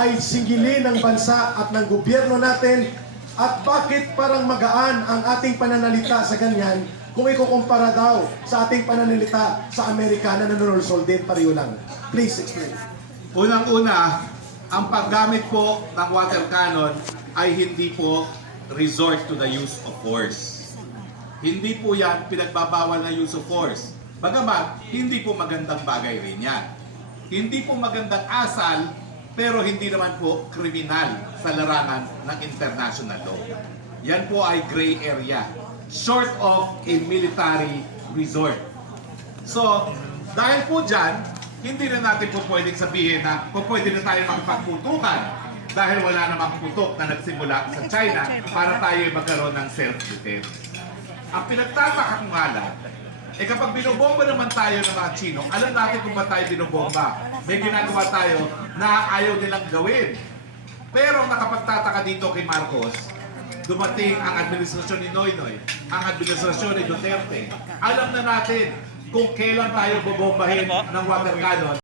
ay singilin ng bansa at ng gobyerno natin? At bakit parang magaan ang ating pananalita sa ganyan kung ikukumpara daw sa ating pananalita sa Amerika na nanunulsol din, pareho lang? Please explain. Unang-una, ang paggamit po ng water cannon ay hindi po resort to the use of force. Hindi po yan pinagbabawal na use of force. Bagamat, hindi po magandang bagay rin yan. Hindi po magandang asal, pero hindi naman po kriminal sa larangan ng international law. Yan po ay gray area, short of a military resort. So, dahil po dyan, hindi na natin po pwedeng sabihin na po pwede na tayo makipagputukan dahil wala namang putok na nagsimula sa China para tayo magkaroon ng self-defense. Ang pinagtataka ko nga lang, kapag binobomba naman tayo ng mga Chino, alam natin kung ba tayo binobomba. May ginagawa tayo na ayaw nilang gawin. Pero nakapagtataka dito kay Marcos, dumating ang administrasyon ni Noynoy, ang administrasyon ni Duterte. Alam na natin kung kailan tayo bobombahin ng water cannon.